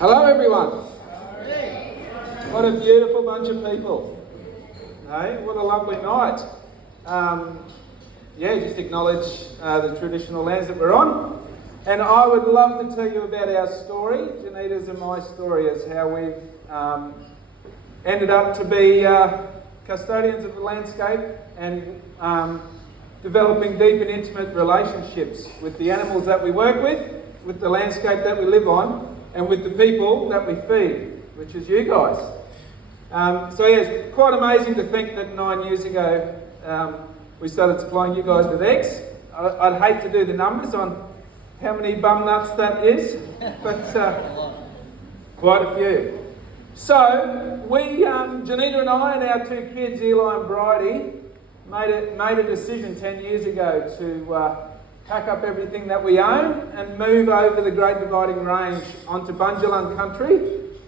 Hello everyone. What a beautiful bunch of people. Hey, what a lovely night. Just acknowledge the traditional lands that we're on. And I would love to tell you about our story, Janita's and my story, as how we've ended up to be custodians of the landscape and developing deep and intimate relationships with the animals that we work with the landscape that we live on, and with the people that we feed, which is you guys. It's quite amazing to think that 9 years ago we started supplying you guys with eggs. I'd hate to do the numbers on how many bum nuts that is, but quite a few. So Janita and I and our two kids, Eli and Bridie, made a decision 10 years ago to pack up everything that we own and move over the Great Dividing Range onto Bundjalung country,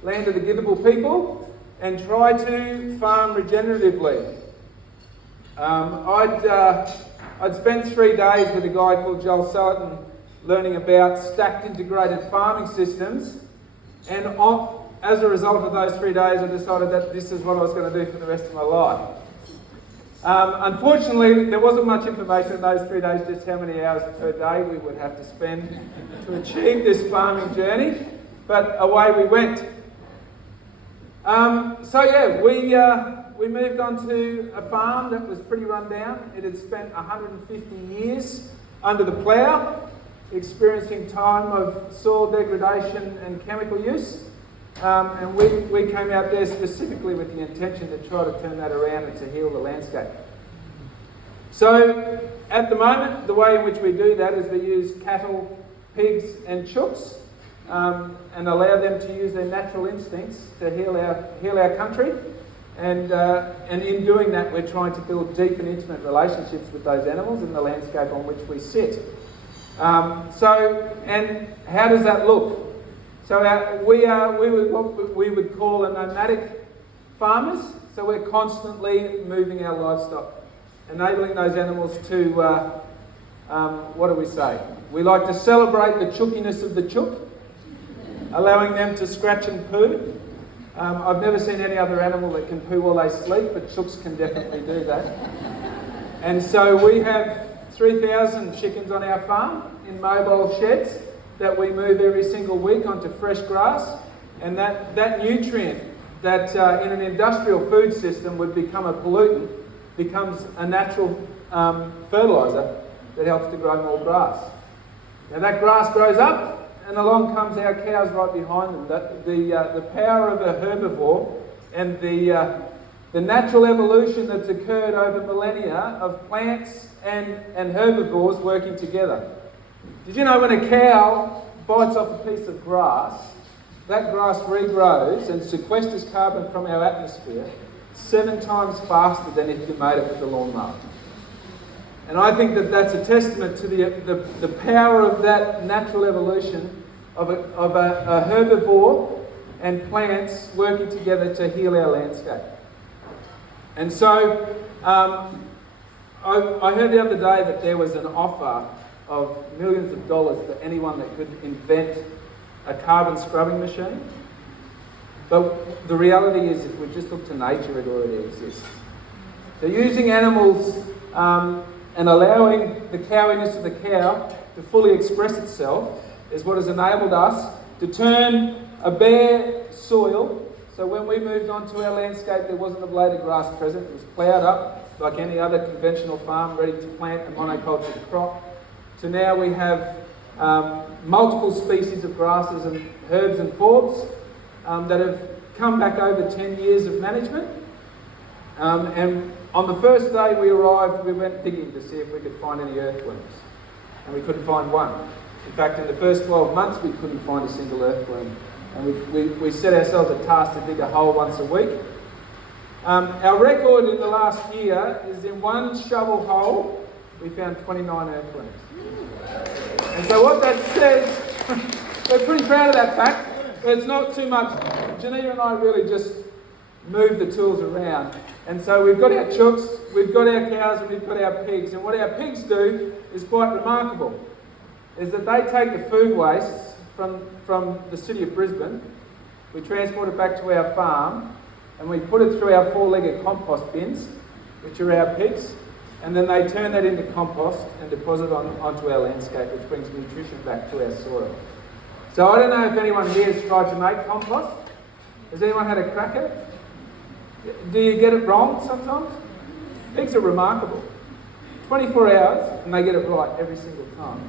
land of the Githable people, and try to farm regeneratively. I'd spent 3 days with a guy called Joel Sullivan learning about stacked integrated farming systems, and as a result of those 3 days I decided that this is what I was going to do for the rest of my life. Unfortunately, there wasn't much information in those 3 days just how many hours per day we would have to spend to achieve this farming journey, but away we went. We moved on to a farm that was pretty run down. It had spent 150 years under the plough, experiencing time of soil degradation and chemical use. And we came out there specifically with the intention to try to turn that around and to heal the landscape. So at the moment, the way in which we do that is we use cattle, pigs and chooks and allow them to use their natural instincts to heal our country. And in doing that, we're trying to build deep and intimate relationships with those animals and the landscape on which we sit. And how does that look? So we were what we would call a nomadic farmers. So we're constantly moving our livestock, enabling those animals to, what do we say? We like to celebrate the chookiness of the chook, allowing them to scratch and poo. I've never seen any other animal that can poo while they sleep, but chooks can definitely do that. And so we have 3,000 chickens on our farm in mobile sheds that we move every single week onto fresh grass, and that nutrient that in an industrial food system would become a pollutant becomes a natural fertiliser that helps to grow more grass. Now that grass grows up, and along comes our cows right behind them. The power of a herbivore and the natural evolution that's occurred over millennia of plants and herbivores working together. Did you know when a cow bites off a piece of grass, that grass regrows and sequesters carbon from our atmosphere 7 times faster than if you made it with a lawnmower? And I think that that's a testament to the power of that natural evolution of a herbivore and plants working together to heal our landscape. And so I heard the other day that there was an offer of millions of dollars for anyone that could invent a carbon scrubbing machine. But the reality is, if we just look to nature, it already exists. So using animals and allowing the cowiness of the cow to fully express itself is what has enabled us to turn a bare soil. So when we moved onto our landscape, there wasn't a blade of grass present. It was ploughed up like any other conventional farm, ready to plant a monoculture crop. So now we have multiple species of grasses and herbs and forbs that have come back over 10 years of management. And on the first day we arrived, we went digging to see if we could find any earthworms. And we couldn't find one. In fact, in the first 12 months, we couldn't find a single earthworm. And we set ourselves a task to dig a hole once a week. Our record in the last year is in one shovel hole, we found 29 earthworms. And so what that says, we're pretty proud of that fact, but it's not too much. Janita and I really just move the tools around. And so we've got our chooks, we've got our cows, and we've got our pigs. And what our pigs do is quite remarkable, is that they take the food waste from the city of Brisbane, we transport it back to our farm, and we put it through our four-legged compost bins, which are our pigs, and then they turn that into compost and deposit onto our landscape, which brings nutrition back to our soil. So I don't know if anyone here has tried to make compost. Has anyone had a crack at it? Do you get it wrong sometimes? Pigs are remarkable. 24 hours and they get it right every single time.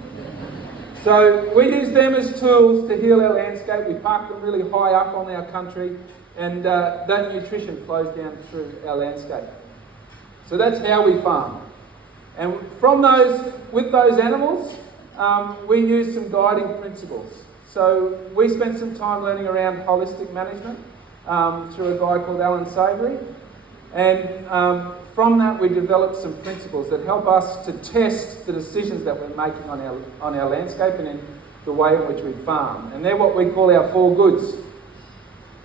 So we use them as tools to heal our landscape. We park them really high up on our country, and that nutrition flows down through our landscape. So that's how we farm. And with those animals, we use some guiding principles. So we spent some time learning around holistic management through a guy called Alan Savory. And from that we developed some principles that help us to test the decisions that we're making on our landscape and in the way in which we farm. And they're what we call our 4 goods.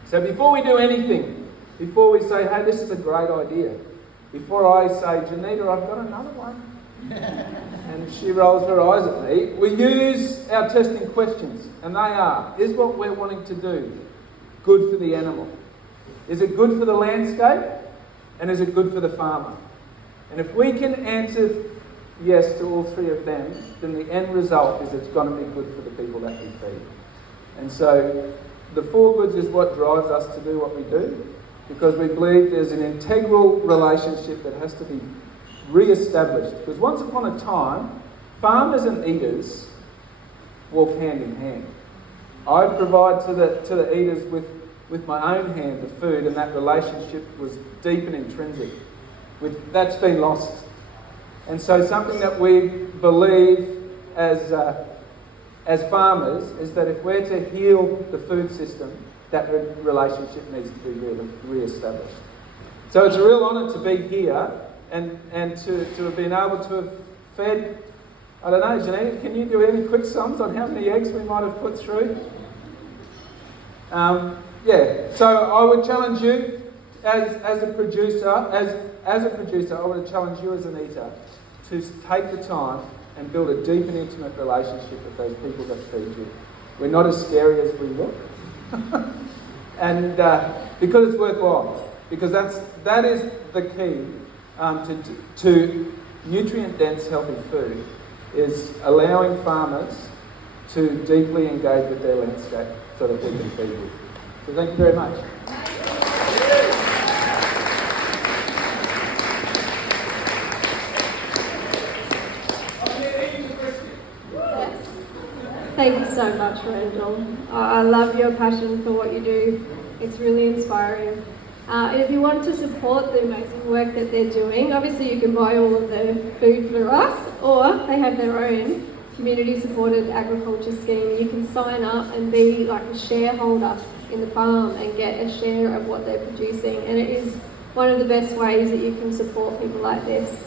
So before we do anything, before we say, hey, this is a great idea, before I say, Janita, I've got another one, and she rolls her eyes at me, we use our testing questions, and they are, is what we're wanting to do good for the animal? Is it good for the landscape? And is it good for the farmer? And if we can answer yes to all 3 of them, then the end result is it's going to be good for the people that we feed. And so the 4 goods is what drives us to do what we do, because we believe there's an integral relationship that has to be re-established. Because once upon a time, farmers and eaters walk hand in hand. I provide to the eaters with my own hand the food, and that relationship was deep and intrinsic. That's been lost. And so something that we believe as farmers is that if we're to heal the food system, that relationship needs to be re-established. So it's a real honour to be here and to have been able to have fed, I don't know, Janine, can you do any quick sums on how many eggs we might have put through? So I would challenge you as a producer, as a producer, I would challenge you as an eater to take the time and build a deep and intimate relationship with those people that feed you. We're not as scary as we look. And because it's worthwhile, because that is the key to nutrient-dense, healthy food, is allowing farmers to deeply engage with their landscape so that we can feed you. So thank you very much. Thank you so much, Randal. I love your passion for what you do. It's really inspiring. If you want to support the amazing work that they're doing, obviously you can buy all of the food for us, or they have their own community-supported agriculture scheme. You can sign up and be like a shareholder in the farm and get a share of what they're producing, and it is one of the best ways that you can support people like this.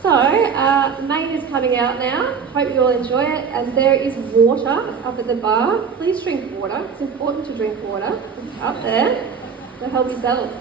So, the mate is coming out now. Hope you all enjoy it. And there is water up at the bar. Please drink water. It's important to drink water. It's up there. So help yourselves.